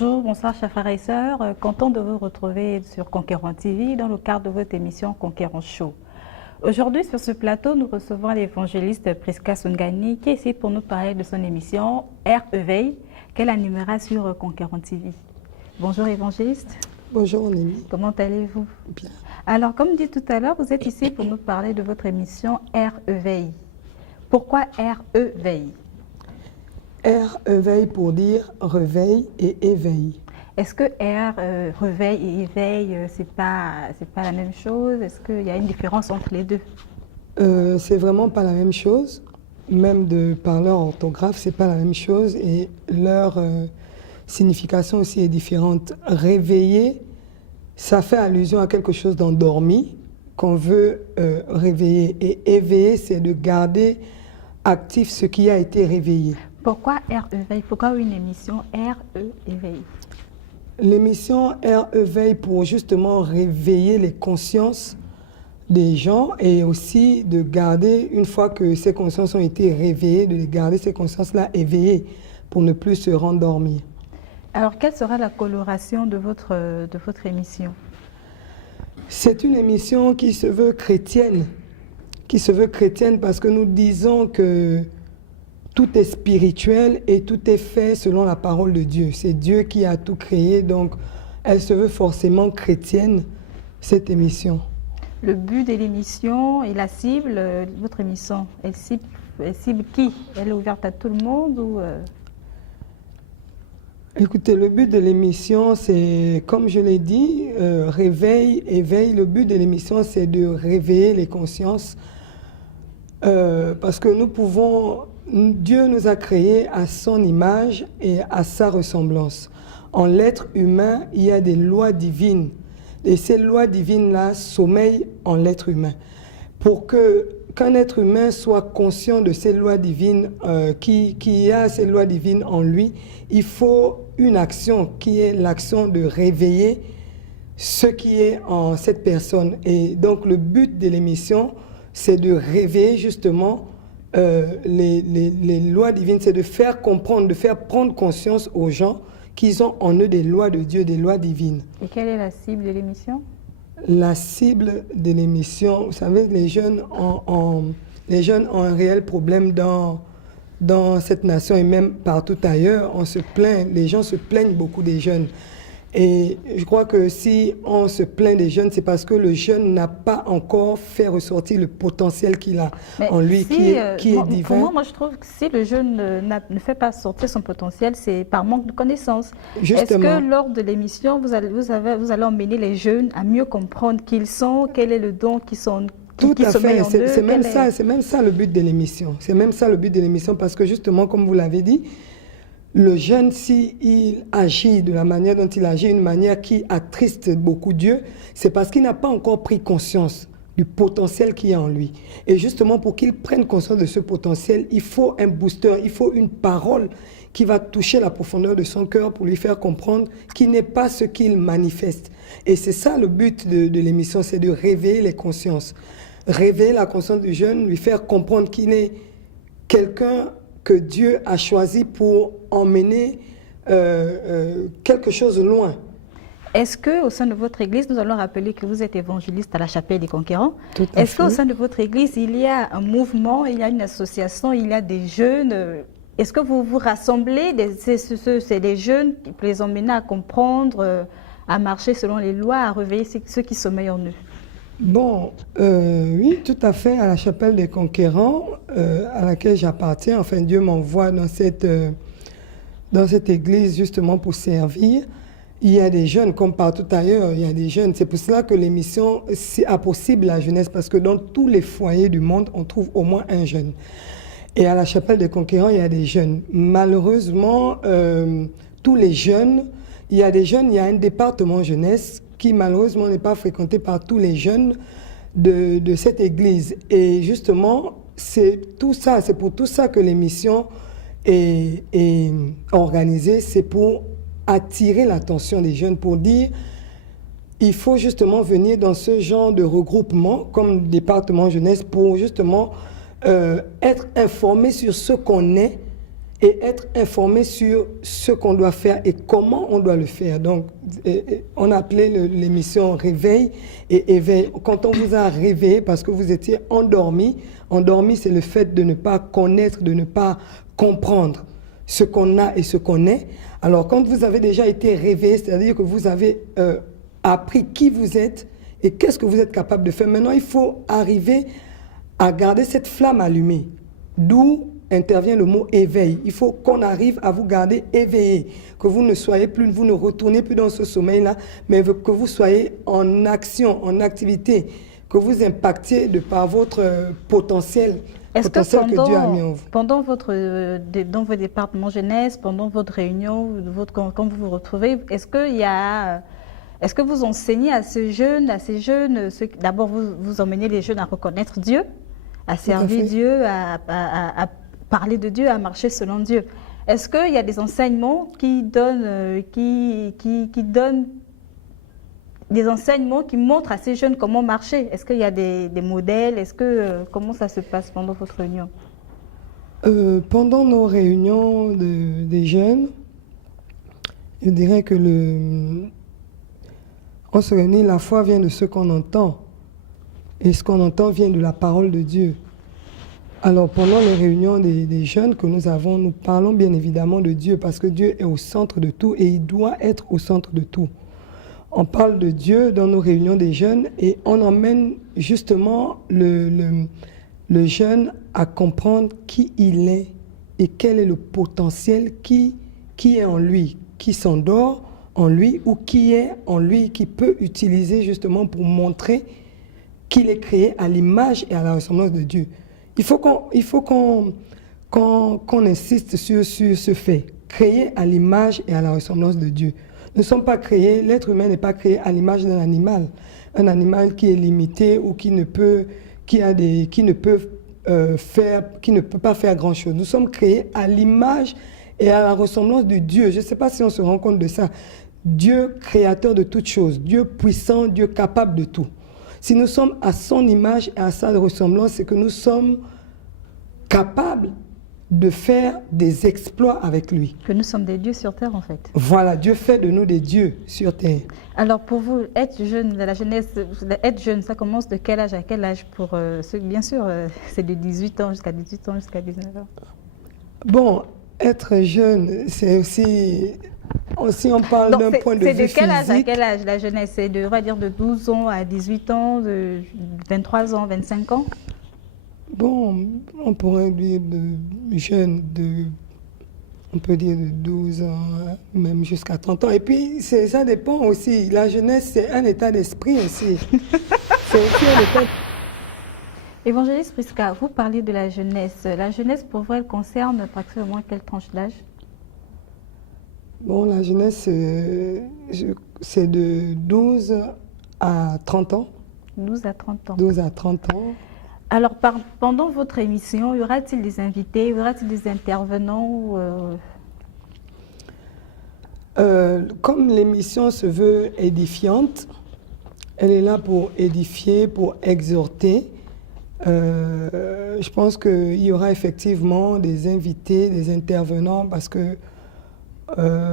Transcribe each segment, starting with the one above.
Bonjour, bonsoir chers frères et sœurs. Content de vous retrouver sur Conquérant TV dans le cadre de votre émission Conquérant Show. Aujourd'hui sur ce plateau, nous recevons l'évangéliste Prisca Sungani qui est ici pour nous parler de son émission Air Éveil qu'elle animera sur Conquérant TV. Bonjour évangéliste. Bonjour Némi. Comment allez-vous? Bien. Alors comme dit tout à l'heure, vous êtes ici pour nous parler de votre émission Air Éveil. Pourquoi Air Éveil? Air éveil pour dire réveil et éveil. Est-ce que air, réveil et éveil, c'est pas la même chose? Est-ce qu'il y a une différence entre les deux? C'est vraiment pas la même chose. Même de par leur orthographe, c'est pas la même chose et leur signification aussi est différente. Réveiller, ça fait allusion à quelque chose d'endormi qu'on veut réveiller. Et éveiller, c'est de garder actif ce qui a été réveillé. Pourquoi Air Éveil? Pourquoi une émission Air Éveil? L'émission Air Éveil pour justement réveiller les consciences des gens et aussi de garder, une fois que ces consciences ont été réveillées, de garder ces consciences-là éveillées pour ne plus se rendormir. Alors, quelle sera la coloration de votre émission? C'est une émission qui se veut chrétienne. Parce que nous disons que tout est spirituel et tout est fait selon la parole de Dieu. C'est Dieu qui a tout créé, donc elle se veut forcément chrétienne, cette émission. Le but de l'émission et la cible, votre émission, elle cible qui? Elle est ouverte à tout le monde ou Écoutez, le but de l'émission, c'est, comme je l'ai dit, réveil, éveil. Le but de l'émission, c'est de réveiller les consciences parce que Dieu nous a créés à son image et à sa ressemblance. En l'être humain, il y a des lois divines. Et ces lois divines-là sommeillent en l'être humain. Pour qu'un être humain soit conscient de ces lois divines, qui a ces lois divines en lui, il faut une action qui est l'action de réveiller ce qui est en cette personne. Et donc le but de l'émission, c'est de réveiller justement les lois divines, c'est de faire comprendre, de faire prendre conscience aux gens qu'ils ont en eux des lois de Dieu, des lois divines. Et quelle est la cible de l'émission? La cible de l'émission, vous savez, les jeunes ont un réel problème dans cette nation et même partout ailleurs. On se plaint, les gens se plaignent beaucoup des jeunes. Et je crois que si on se plaint des jeunes, c'est parce que le jeune n'a pas encore fait ressortir le potentiel qu'il a en lui, qui est divin. Pour moi, je trouve que si le jeune ne fait pas sortir son potentiel, c'est par manque de connaissances. Est-ce que lors de l'émission, vous allez emmener les jeunes à mieux comprendre qui ils sont, quel est le don qui sont tout à fait, c'est même ça le but de l'émission. C'est même ça le but de l'émission parce que justement, comme vous l'avez dit, le jeune, s'il agit de la manière dont il agit, une manière qui attriste beaucoup Dieu, c'est parce qu'il n'a pas encore pris conscience du potentiel qu'il y a en lui. Et justement, pour qu'il prenne conscience de ce potentiel, il faut un booster, il faut une parole qui va toucher la profondeur de son cœur pour lui faire comprendre qu'il n'est pas ce qu'il manifeste. Et c'est ça le but de l'émission, c'est de réveiller les consciences. Réveiller la conscience du jeune, lui faire comprendre qu'il est quelqu'un que Dieu a choisi pour emmener quelque chose loin. Est-ce qu'au sein de votre église, nous allons rappeler que vous êtes évangéliste à la Chapelle des Conquérants. Est-ce qu'au sein de votre église, il y a un mouvement, il y a une association, il y a des jeunes? Est-ce que vous vous rassemblez, c'est des jeunes pour les emmener à comprendre, à marcher selon les lois, à réveiller ceux qui sommeillent en eux? Bon, oui, tout à fait, à la Chapelle des Conquérants, à laquelle j'appartiens. Enfin, Dieu m'envoie dans cette église justement pour servir. Il y a des jeunes, comme partout ailleurs, il y a des jeunes. C'est pour cela que l'émission a pour cible la jeunesse, parce que dans tous les foyers du monde, on trouve au moins un jeune. Et à la Chapelle des Conquérants, il y a des jeunes. Malheureusement, tous les jeunes, il y a un département jeunesse qui malheureusement n'est pas fréquenté par tous les jeunes de cette église. Et justement, c'est pour tout ça que l'émission est organisée, c'est pour attirer l'attention des jeunes, pour dire il faut justement venir dans ce genre de regroupement comme département jeunesse pour justement être informé sur ce qu'on est et être informé sur ce qu'on doit faire et comment on doit le faire. Donc, on appelait l'émission Réveil et Éveil. Quand on vous a réveillé parce que vous étiez endormi, endormi, c'est le fait de ne pas connaître, de ne pas comprendre ce qu'on a et ce qu'on est. Alors, quand vous avez déjà été réveillé, c'est-à-dire que vous avez appris qui vous êtes et qu'est-ce que vous êtes capable de faire. Maintenant, il faut arriver à garder cette flamme allumée. D'où intervient le mot éveil. Il faut qu'on arrive à vous garder éveillé, que vous ne soyez plus, vous ne retournez plus dans ce sommeil-là, mais que vous soyez en action, en activité, que vous impactiez de par votre potentiel. Est-ce que pendant dans vos départements jeunesse, pendant votre réunion, quand vous vous retrouvez, est-ce que vous enseignez à ces jeunes, d'abord vous emmenez les jeunes à reconnaître Dieu, à servir Dieu, à parler de Dieu, à marcher selon Dieu. Est-ce qu'il y a des enseignements qui donnent des enseignements qui montrent à ces jeunes comment marcher? Est-ce qu'il y a des modèles? Comment ça se passe pendant votre réunion? Pendant nos réunions des jeunes, je dirais que on se réunit, la foi vient de ce qu'on entend. Et ce qu'on entend vient de la parole de Dieu. Alors, pendant les réunions des jeunes que nous avons, nous parlons bien évidemment de Dieu parce que Dieu est au centre de tout et il doit être au centre de tout. On parle de Dieu dans nos réunions des jeunes et on emmène justement le jeune à comprendre qui il est et quel est le potentiel qui est en lui, qui s'endort en lui ou qui est en lui, qui peut utiliser justement pour montrer qu'il est créé à l'image et à la ressemblance de Dieu. Il faut qu'on insiste sur ce fait, créé à l'image et à la ressemblance de Dieu. Nous ne sommes pas créés, l'être humain n'est pas créé à l'image d'un animal. Un animal qui est limité ou qui ne peut pas faire grand-chose. Nous sommes créés à l'image et à la ressemblance de Dieu. Je ne sais pas si on se rend compte de ça. Dieu créateur de toutes choses, Dieu puissant, Dieu capable de tout. Si nous sommes à son image et à sa ressemblance, c'est que nous sommes capables de faire des exploits avec lui. Que nous sommes des dieux sur terre, en fait. Voilà, Dieu fait de nous des dieux sur terre. Alors, pour vous, être jeune, de la jeunesse, être jeune, ça commence de quel âge à quel âge pour ceux, bien sûr, c'est de 18 ans jusqu'à 18 ans, jusqu'à 19 ans. Bon, être jeune, c'est aussi on parle d'un point de vue physique. C'est de quel âge à quel âge la jeunesse? C'est on va dire de 12 ans à 18 ans, de 23 ans, 25 ans? Bon, on pourrait dire de jeune, on peut dire de 12 ans, même jusqu'à 30 ans. Et puis, ça dépend aussi. La jeunesse, c'est un état d'esprit aussi. C'est aussi un état... Évangéliste Prisca, vous parlez de la jeunesse. La jeunesse, pour vous, elle concerne pratiquement quelle tranche d'âge? Bon, la jeunesse, c'est de 12 à 30 ans. 12 à 30 ans. 12 à 30 ans. Alors, pendant votre émission, y aura-t-il des invités, y aura-t-il des intervenants Comme l'émission se veut édifiante, elle est là pour édifier, pour exhorter. Je pense qu'il y aura effectivement des invités, des intervenants, parce que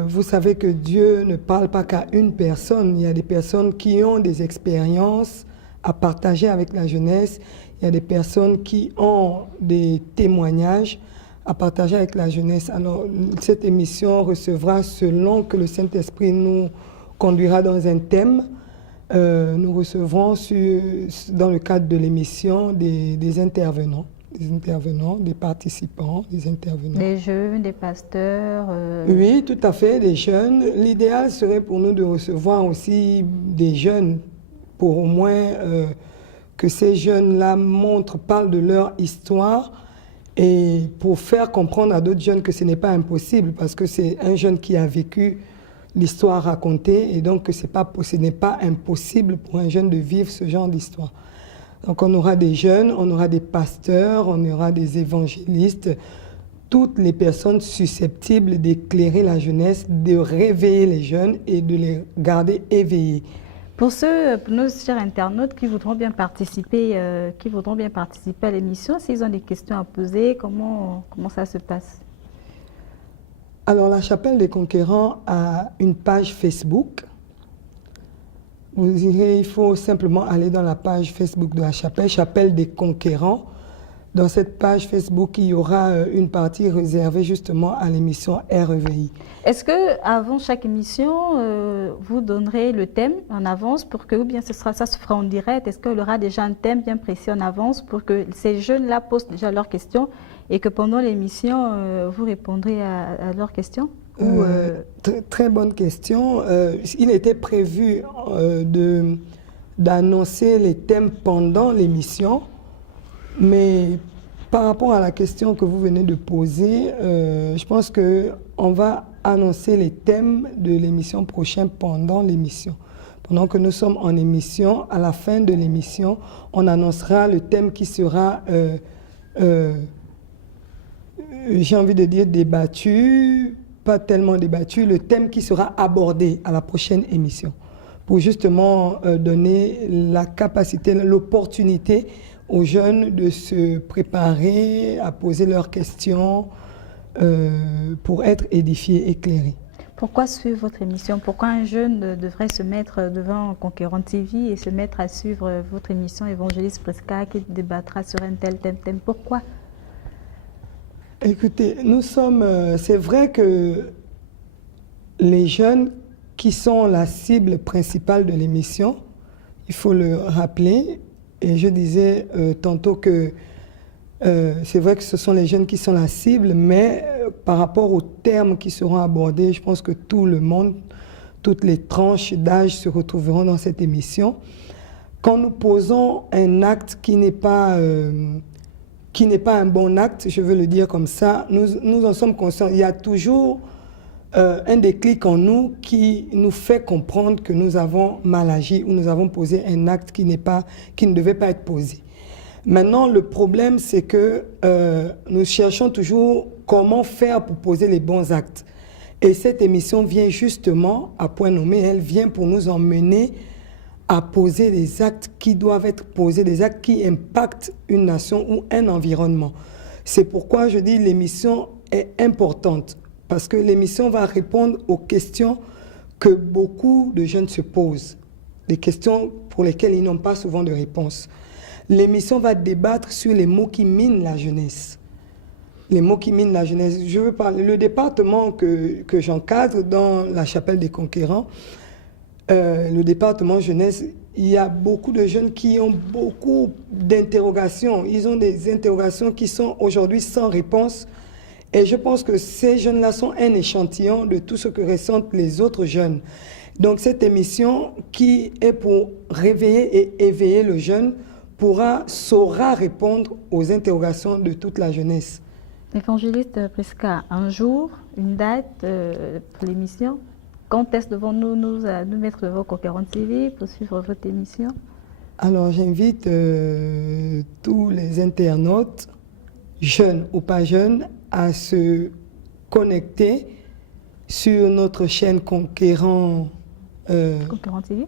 vous savez que Dieu ne parle pas qu'à une personne. Il y a des personnes qui ont des expériences à partager avec la jeunesse. Il y a des personnes qui ont des témoignages à partager avec la jeunesse. Alors, cette émission recevra, selon que le Saint-Esprit nous conduira dans un thème, nous recevrons dans le cadre de l'émission des intervenants, des participants, des intervenants. Des jeunes, des pasteurs Oui, tout à fait, des jeunes. L'idéal serait pour nous de recevoir aussi des jeunes, pour au moins que ces jeunes-là parlent de leur histoire et pour faire comprendre à d'autres jeunes que ce n'est pas impossible, parce que c'est un jeune qui a vécu l'histoire racontée et donc ce n'est pas impossible pour un jeune de vivre ce genre d'histoire. Donc on aura des jeunes, on aura des pasteurs, on aura des évangélistes, toutes les personnes susceptibles d'éclairer la jeunesse, de réveiller les jeunes et de les garder éveillés. Pour nos chers internautes qui voudront bien participer, à l'émission, s'ils ont des questions à poser, comment ça se passe? Alors, la Chapelle des Conquérants a une page Facebook. Vous direz, il faut simplement aller dans la page Facebook de la Chapelle, Chapelle des Conquérants. Dans cette page Facebook, il y aura une partie réservée justement à l'émission REVI. Est-ce qu'avant chaque émission, vous donnerez le thème en avance pour que, ou bien ça se fera en direct? Est-ce qu'il y aura déjà un thème bien précis en avance pour que ces jeunes-là posent déjà leurs questions et que pendant l'émission, vous répondrez à leurs questions? Très bonne question. Il était prévu d'annoncer les thèmes pendant l'émission, mais par rapport à la question que vous venez de poser, je pense qu'on va annoncer les thèmes de l'émission prochaine pendant l'émission. Pendant que nous sommes en émission, à la fin de l'émission, on annoncera le thème qui sera, j'ai envie de dire, débattu, pas tellement débattu, le thème qui sera abordé à la prochaine émission, pour justement donner la capacité, l'opportunité aux jeunes de se préparer à poser leurs questions pour être édifiés, éclairés. Pourquoi suivre votre émission? Pourquoi un jeune devrait se mettre devant Conquérant TV et se mettre à suivre votre émission Évangéliste Prisca qui débattra sur un tel thème? Pourquoi? Écoutez, c'est vrai que les jeunes qui sont la cible principale de l'émission, il faut le rappeler, et je disais tantôt que c'est vrai que ce sont les jeunes qui sont la cible, mais par rapport aux termes qui seront abordés, je pense que tout le monde, toutes les tranches d'âge se retrouveront dans cette émission. Quand nous posons un acte qui n'est pas un bon acte, je veux le dire comme ça, nous en sommes conscients. Il y a toujours un déclic en nous qui nous fait comprendre que nous avons mal agi ou nous avons posé un acte qui ne devait pas être posé. Maintenant, le problème, c'est que nous cherchons toujours comment faire pour poser les bons actes. Et cette émission vient justement, à point nommé, elle vient pour nous emmener à poser des actes qui doivent être posés, des actes qui impactent une nation ou un environnement. C'est pourquoi je dis l'émission est importante, parce que l'émission va répondre aux questions que beaucoup de jeunes se posent, des questions pour lesquelles ils n'ont pas souvent de réponse. L'émission va débattre sur les mots qui minent la jeunesse. Les mots qui minent la jeunesse. Je veux parler, le département que j'encadre dans la Chapelle des Conquérants, le département jeunesse, il y a beaucoup de jeunes qui ont beaucoup d'interrogations. Ils ont des interrogations qui sont aujourd'hui sans réponse. Et je pense que ces jeunes-là sont un échantillon de tout ce que ressentent les autres jeunes. Donc cette émission qui est pour réveiller et éveiller le jeune saura répondre aux interrogations de toute la jeunesse. Évangéliste Prisca, un jour, une date pour l'émission? Quand est-ce devons-nous nous mettre devant Conquérant TV pour suivre votre émission? Alors j'invite tous les internautes, jeunes ou pas jeunes, à se connecter sur notre chaîne Conquérant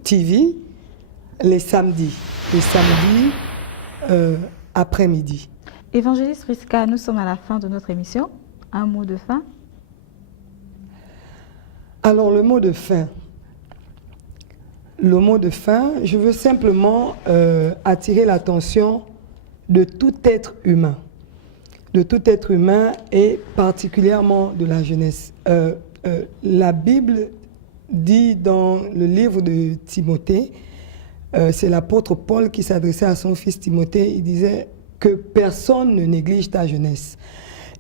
TV les samedis après-midi. Évangéliste Prisca, nous sommes à la fin de notre émission. Un mot de fin? Alors le mot de fin, je veux simplement attirer l'attention de tout être humain. Et particulièrement de la jeunesse. La Bible dit dans le livre de Timothée, c'est l'apôtre Paul qui s'adressait à son fils Timothée, il disait que personne ne néglige ta jeunesse.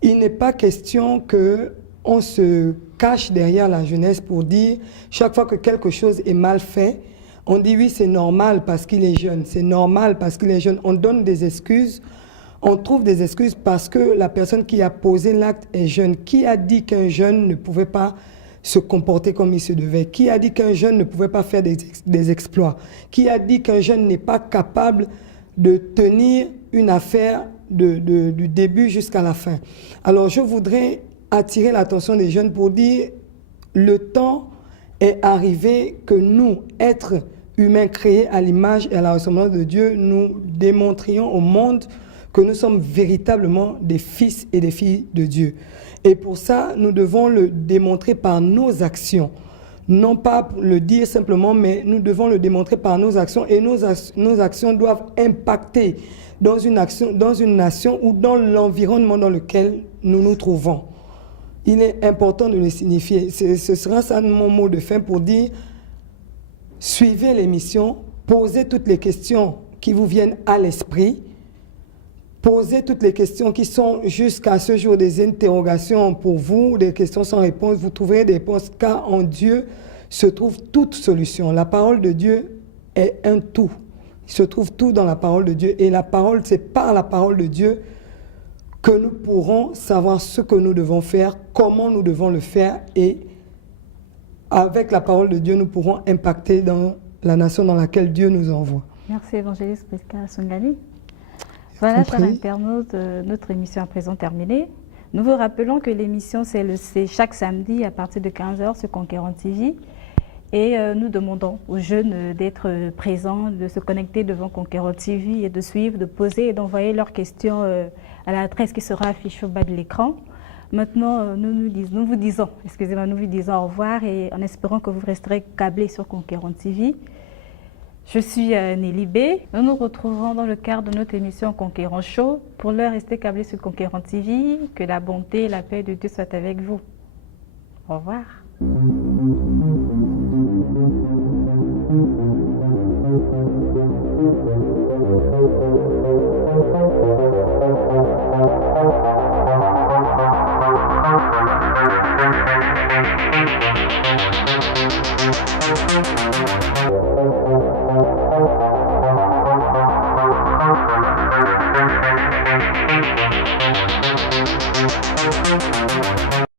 Il n'est pas question qu'on se cache derrière la jeunesse pour dire, chaque fois que quelque chose est mal fait, on dit oui, c'est normal parce qu'il est jeune, c'est normal parce qu'il est jeune. On donne des excuses, on trouve des excuses parce que la personne qui a posé l'acte est jeune. Qui a dit qu'un jeune ne pouvait pas se comporter comme il se devait? Qui a dit qu'un jeune ne pouvait pas faire des exploits? Qui a dit qu'un jeune n'est pas capable de tenir une affaire du début jusqu'à la fin? Alors je voudrais attirer l'attention des jeunes pour dire le temps est arrivé que nous, êtres humains créés à l'image et à la ressemblance de Dieu, nous démontrions au monde que nous sommes véritablement des fils et des filles de Dieu. Et pour ça, nous devons le démontrer par nos actions. Non pas le dire simplement, mais nous devons le démontrer par nos actions. Et nos actions doivent impacter dans une nation ou dans l'environnement dans lequel nous nous trouvons. Il est important de le signifier. Ce sera ça mon mot de fin pour dire, suivez l'émission, posez toutes les questions qui vous viennent à l'esprit, posez toutes les questions qui sont jusqu'à ce jour des interrogations pour vous, des questions sans réponse. Vous trouverez des réponses car en Dieu se trouve toute solution. La parole de Dieu est un tout. Il se trouve tout dans la parole de Dieu. Et la parole, c'est par la parole de Dieu que nous pourrons savoir ce que nous devons faire, comment nous devons le faire. Et avec la parole de Dieu, nous pourrons impacter dans la nation dans laquelle Dieu nous envoie. Merci, évangéliste Prisca Songani. Voilà, chers internautes, notre émission à présent terminée. Nous vous rappelons que l'émission, c'est chaque samedi à partir de 15h sur Conquérant TV. Et nous demandons aux jeunes d'être présents, de se connecter devant Conquérant TV et de suivre, de poser et d'envoyer leurs questions à l'adresse qui sera affichée au bas de l'écran. Maintenant, nous vous disons au revoir et en espérant que vous resterez câblés sur Conquérant TV. Je suis Nelly B. Nous nous retrouverons dans le cadre de notre émission Conquérant Show. Pour l'heure, restez câblés sur Conquérant TV. Que la bonté et la paix de Dieu soient avec vous. Au revoir.